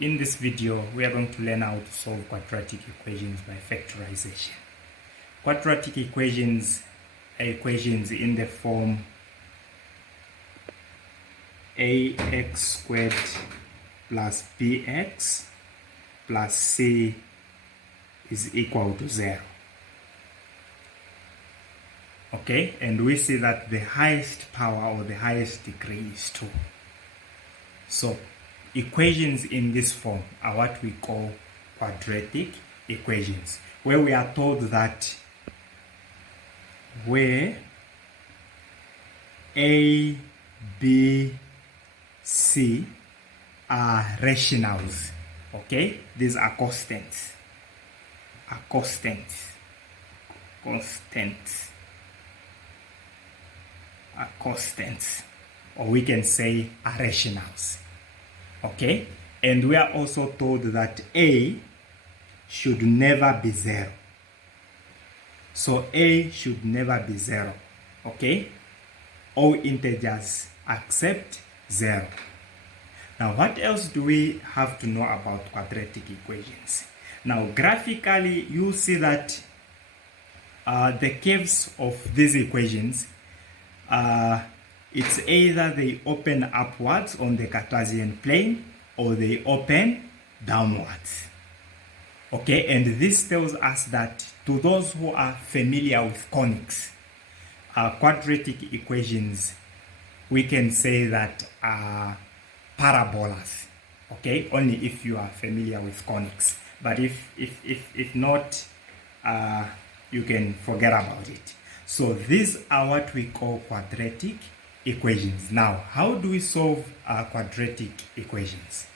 In this video, we are going to learn how to solve quadratic equations by factorization. Quadratic equations are equations in the form ax squared plus bx plus c is equal to 0. Okay, and we see that the highest power or the highest degree is 2. So equations in this form are what we call quadratic equations, where we are told that where A, B, C are rationals, okay? These are constants, or we can say are rationals, okay? And we are also told that A should never be 0. So A should never be 0, okay? All integers except 0. Now, what else do we have to know about quadratic equations? Now, graphically, you see that the curves of these equations, it's either they open upwards on the Cartesian plane or they open downwards. Okay, and this tells us that to those who are familiar with conics, quadratic equations, we can say that are parabolas. Okay, only if you are familiar with conics. But if not, you can forget about it. So these are what we call quadratic equations. Now, how do we solve quadratic equations?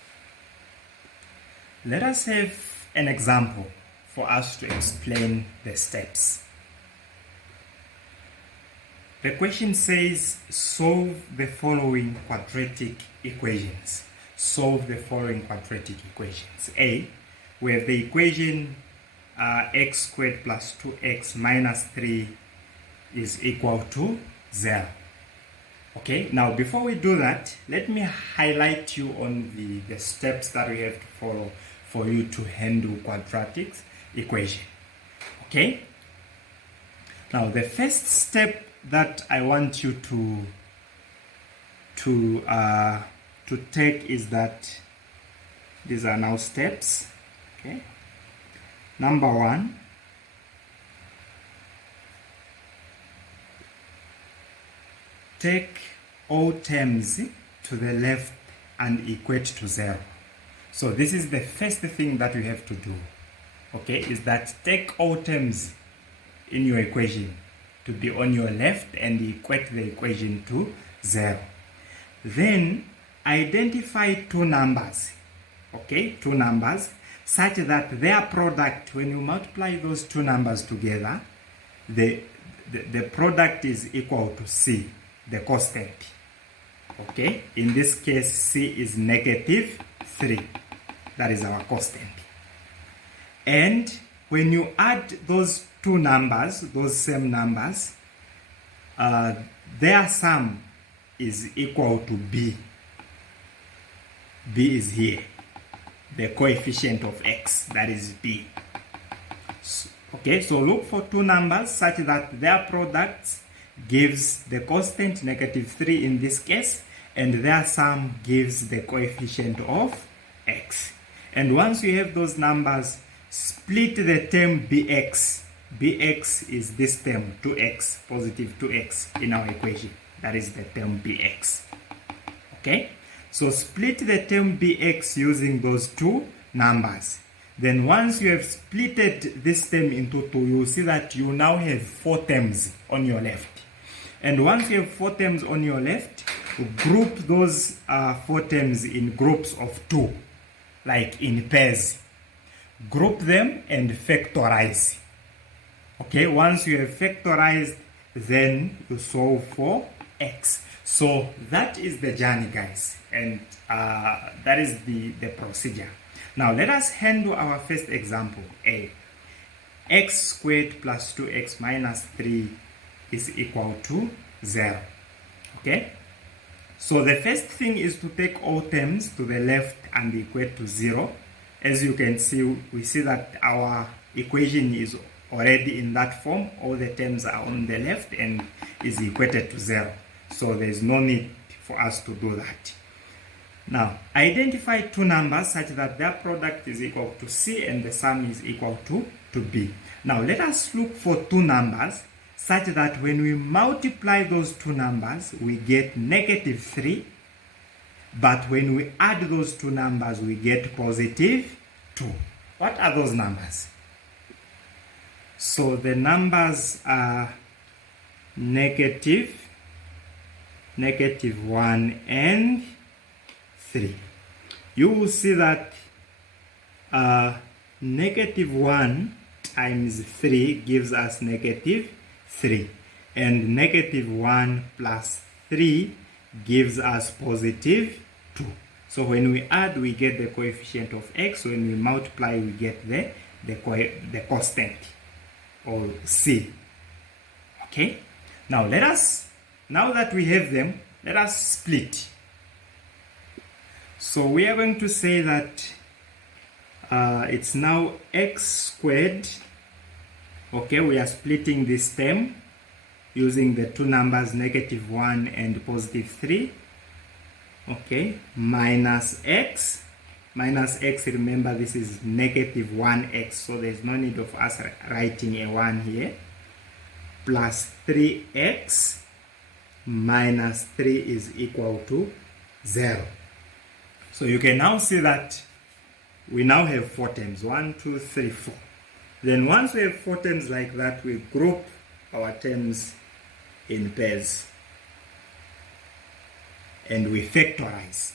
Let us have an example for us to explain the steps. The question says, solve the following quadratic equations. Solve the following quadratic equations. A, we have the equation x squared plus 2x minus 3 is equal to 0. Okay, now before we do that, let me highlight you on the steps that we have to follow for you to handle quadratic equation. Okay, now the first step that I want you to take is that these are now steps. Okay, number 1, take all terms to the left and equate to 0. So this is the first thing that you have to do, okay, is that take all terms in your equation to be on your left and equate the equation to 0. Then identify two numbers, okay, two numbers, such that their product, when you multiply those two numbers together, the product is equal to C, the constant. Okay, in this case, C is negative 3. That is our constant. And when you add those two numbers, those same numbers, their sum is equal to B. B is here, the coefficient of x, that is B. Okay, so look for two numbers such that their product gives the constant negative 3 in this case, and their sum gives the coefficient of x. And once you have those numbers, split the term bx. Bx is this term, 2x, positive 2x in our equation. That is the term bx. Okay? So split the term bx using those two numbers. Then once you have splitted this term into 2, you will see that you now have 4 terms on your left. And once you have 4 terms on your left, group those 4 terms in groups of 2, like in pairs. Group them and factorize. Okay, once you have factorized, then you solve for x. So that is the journey, guys, and that is the procedure. Now let us handle our first example, A. X squared plus 2x minus 3 is equal to 0. Okay, So the first thing is to take all terms to the left and equate to 0. As you can see, we see that our equation is already in that form. All the terms are on the left and is equated to 0. So there's no need for us to do that. Now, identify two numbers such that their product is equal to C and the sum is equal to B. Now, let us look for two numbers such that when we multiply those two numbers, we get -3. But when we add those two numbers, we get +2. What are those numbers? So the numbers are -1 and 3. You will see that -1 times 3 gives us -3, and -1 plus 3 gives us +2. So when we add, we get the coefficient of x. When we multiply, we get the constant, or C. Okay? Now now that we have them, let us split. So we are going to say that it's now x squared. Okay, we are splitting this term using the two numbers -1 and +3. Okay, minus x. Remember, this is -1x, so there's no need of us writing a 1 here. Plus 3x minus 3 is equal to 0. So you can now see that we now have 4 terms. 1, 2, 3, 4. Then once we have 4 terms like that, we group our terms in pairs and we factorize,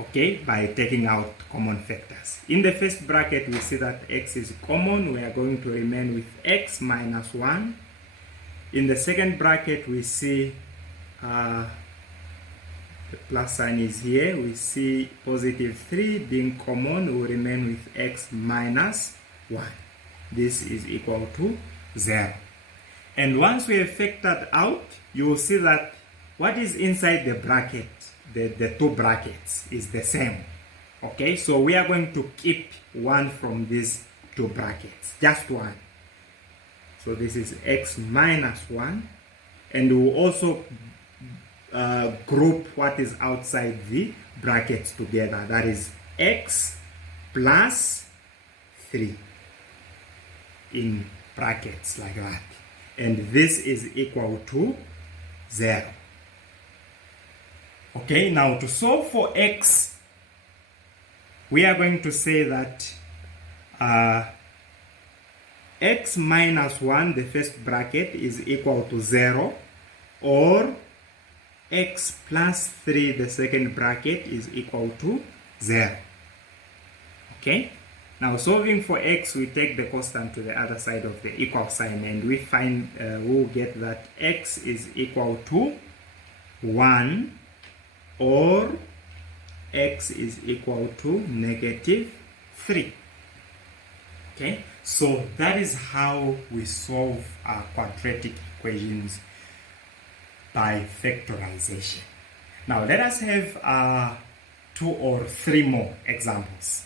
okay, by taking out common factors. In the first bracket, we see that x is common. We are going to remain with x minus 1. In the second bracket, we see the plus sign is here. We see +3 being common. We will remain with x minus 1. This is equal to 0. And once we have factored out, you will see that what is inside the bracket, the two brackets, is the same. Okay, so we are going to keep one from these two brackets, just one. So this is x minus 1. And we will also group what is outside the brackets together. That is x plus 3 in brackets like that. And this is equal to 0. Okay, now to solve for x, we are going to say that x minus 1, the first bracket, is equal to 0, or x plus 3, the second bracket, is equal to 0. Okay, now solving for x, we take the constant to the other side of the equal sign, and we find we'll get that x is equal to 1, or x is equal to -3. Okay, so that is how we solve our quadratic equations by factorization. Now let us have 2 or 3 more examples.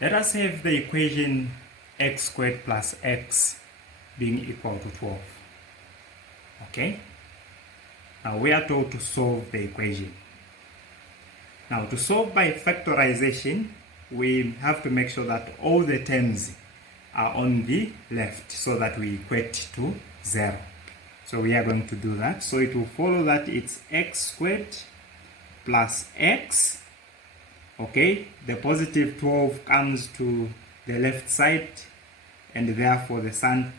Let us have the equation x squared plus x being equal to 12. Okay, now we are told to solve the equation. Now to solve by factorization, we have to make sure that all the terms are on the left so that we equate to 0. So we are going to do that. So it will follow that it's x squared plus x. Okay, the positive 12 comes to the left side, and therefore the sign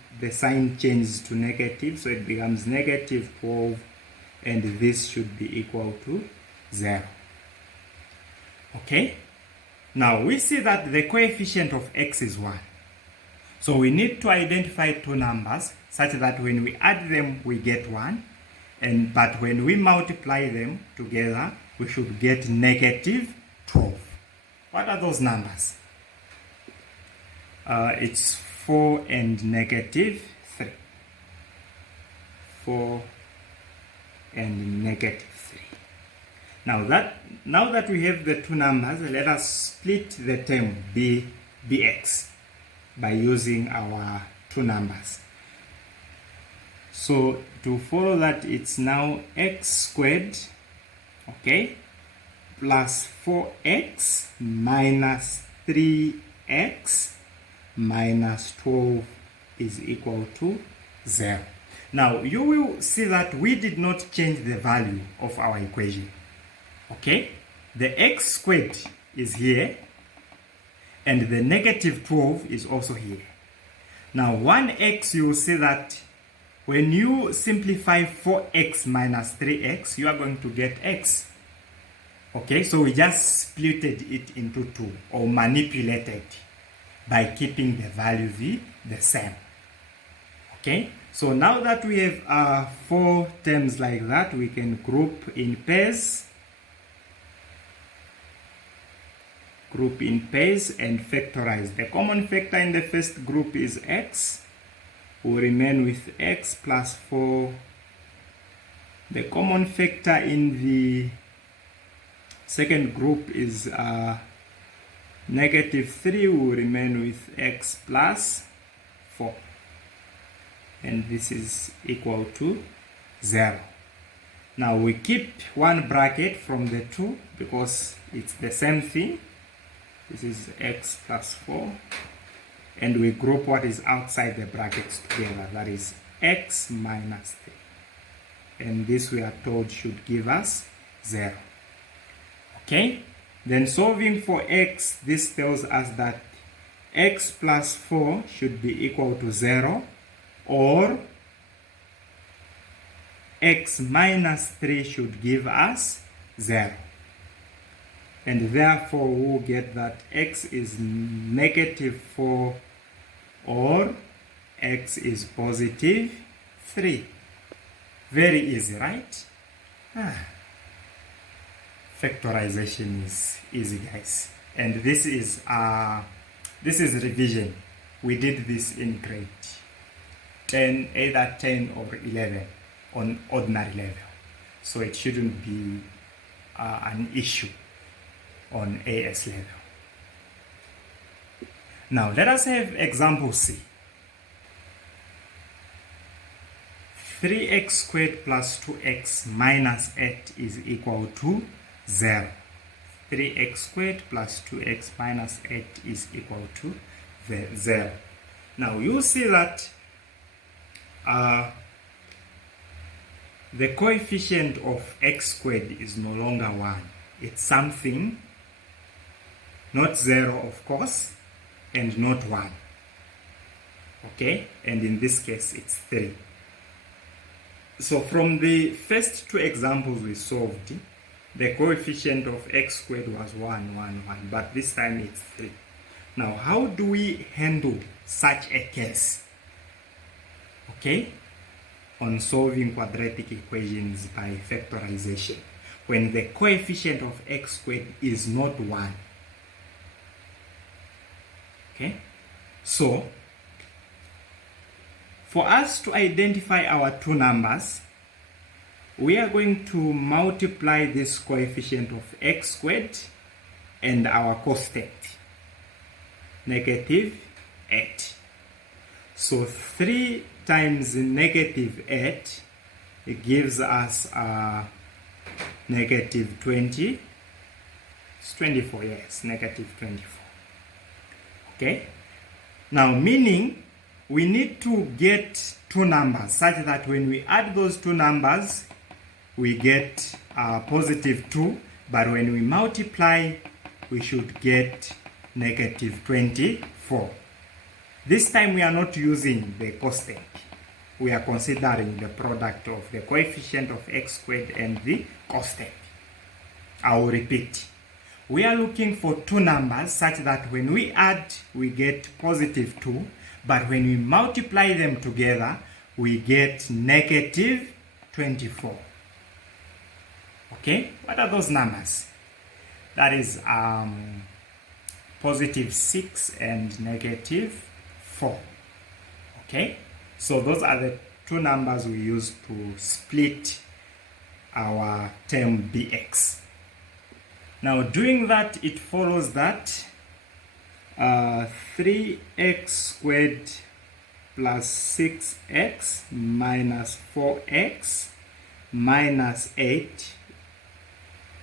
changes to negative, so it becomes -12, and this should be equal to 0. Okay, now we see that the coefficient of x is 1. So we need to identify two numbers such that when we add them, we get 1. But when we multiply them together, we should get -12. What are those numbers? It's 4 and -3. 4 and negative 3. Now that we have the two numbers, let us split the term bx by using our two numbers. So to follow that, it's now x squared, okay, plus 4x minus 3x minus 12 is equal to 0. Now you will see that we did not change the value of our equation. Okay, the x squared is here and the negative 12 is also here. Now 1x, you will see that when you simplify 4x minus 3x, you are going to get x. Okay, so we just splitted it into 2 or manipulated by keeping the value the same. Okay, so now that we have 4 terms like that, we can group in pairs. And factorize. The common factor in the first group is x. Will remain with x plus 4. The common factor in the second group is negative 3. Will remain with x plus 4. And this is equal to 0. Now we keep one bracket from the 2 because it's the same thing. This is x plus 4. And we group what is outside the brackets together. That is x minus 3. And this we are told should give us 0. Okay? Then solving for x, this tells us that x plus 4 should be equal to 0, or x minus 3 should give us 0. And therefore we will get that x is negative 4 or x is positive 3. Very easy, right? Factorization is easy, guys. And this is revision. We did this in grade 10, either 10 or 11 on ordinary level. So it shouldn't be an issue on AS level. Now let us have example C. 3x squared plus 2x minus 8 is equal to 0. 3x squared plus 2x minus 8 is equal to 0. Now you see that the coefficient of x squared is no longer 1. It's something, not 0 of course, and not 1. Okay, and in this case it's 3. So from the first two examples we solved, the coefficient of x squared was 1, 1, 1, but this time it's 3. Now how do we handle such a case? Okay, on solving quadratic equations by factorization, when the coefficient of x squared is not 1. Okay, so for us to identify our two numbers, we are going to multiply this coefficient of x squared and our constant, negative 8. So 3 times negative 8, it gives us negative 20. It's 24, yes, negative 24. Okay, now meaning we need to get two numbers such that when we add those two numbers we get positive 2, but when we multiply we should get negative 24. This time we are not using the constant. We are considering the product of the coefficient of x squared and the constant. I will repeat. We are looking for two numbers such that when we add, we get positive 2, but when we multiply them together, we get negative 24. Okay, what are those numbers? That is positive 6 and negative 4. Okay, so those are the two numbers we use to split our term bx. Now doing that, it follows that 3x squared plus 6x minus 4x minus 8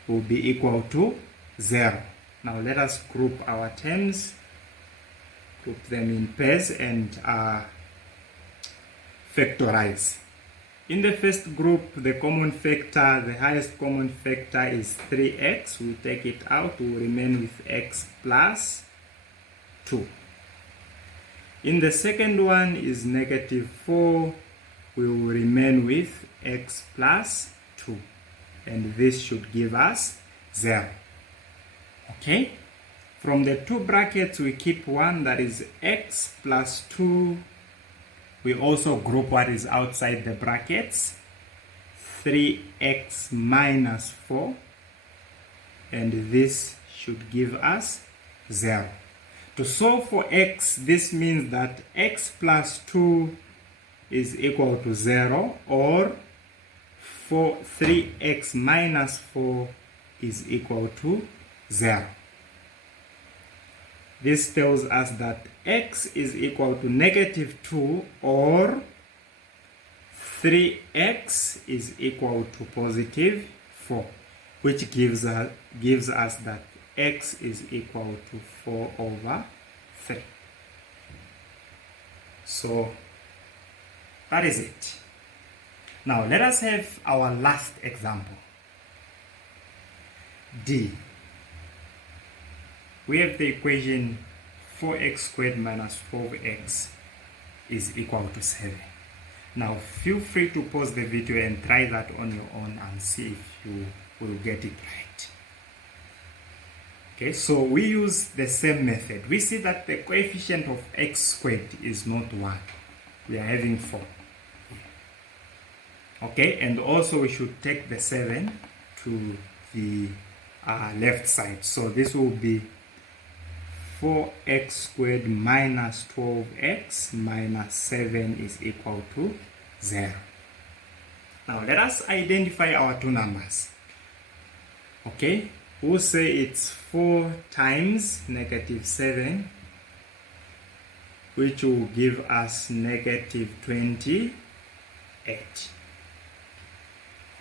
will be equal to 0. Now let us group our terms, group them in pairs and factorize. In the first group, the common factor, the highest common factor is 3x. We take it out, we will remain with x plus 2. In the second one is negative 4. We will remain with x plus 2. And this should give us 0. Okay? From the two brackets, we keep 1, that is x plus 2. We also group what is outside the brackets, 3x minus 4, and this should give us 0. To solve for x, this means that x plus 2 is equal to 0, or 3x minus 4 is equal to 0. This tells us that x is equal to negative 2, or 3x is equal to positive 4, which gives us that x is equal to 4 over 3. So that is it. Now let us have our last example. D. We have the equation 4x squared minus 12x is equal to 7. Now feel free to pause the video and try that on your own and see if you will get it right. Okay, so we use the same method. We see that the coefficient of x squared is not 1. We are having 4. Okay, and also we should take the 7 to the left side. So this will be 4x squared minus 12x minus 7 is equal to 0. Now let us identify our two numbers. Okay, we'll say it's 4 times negative 7, which will give us negative 28.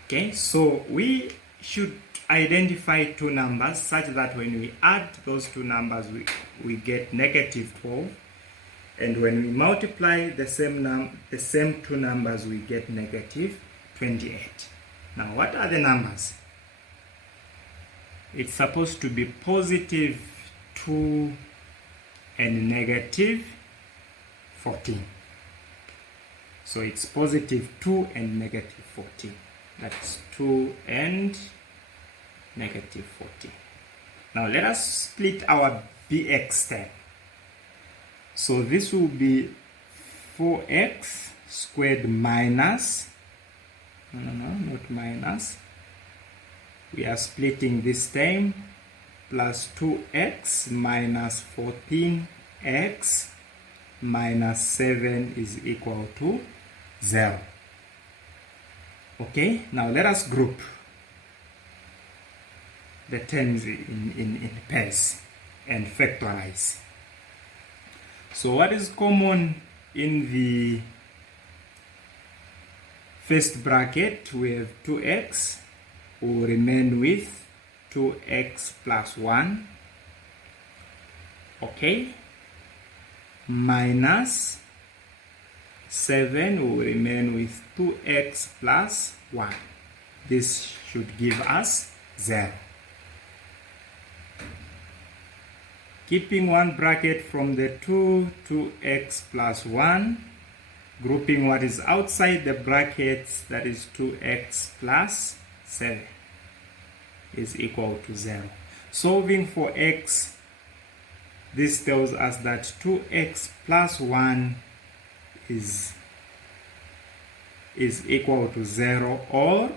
Okay, so we should identify two numbers such that when we add those two numbers, we get negative 12, and when we multiply the same two numbers, we get negative 28. Now what are the numbers? It's supposed to be positive 2 and negative 14. So it's positive 2 and negative 14. That's 2 and negative 14. Now let us split our bx term. So this will be 4x squared minus, not minus. We are splitting this term, plus 2x minus 14x minus 7 is equal to 0. Okay, now let us group the terms in pairs and factorize. So what is common in the first bracket? We have 2x, will remain with 2x plus 1, okay, minus 7 will remain with 2x plus 1. This should give us 0. Keeping one bracket from the 2x plus 1, grouping what is outside the brackets, that is 2x plus 7 is equal to 0. Solving for x, this tells us that 2x plus 1 is equal to 0, or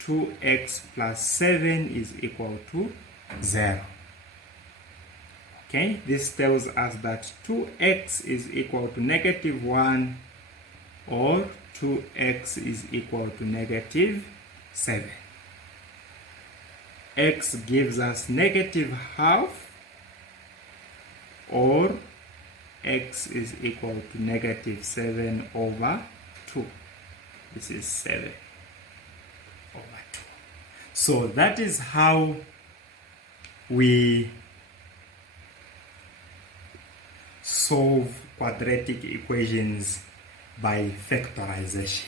2x plus 7 is equal to 0. Okay, this tells us that 2x is equal to negative 1, or 2x is equal to negative 7. X gives us negative half, or x is equal to negative 7 over 2. This is 7 over 2. So that is how we solve quadratic equations by factorization.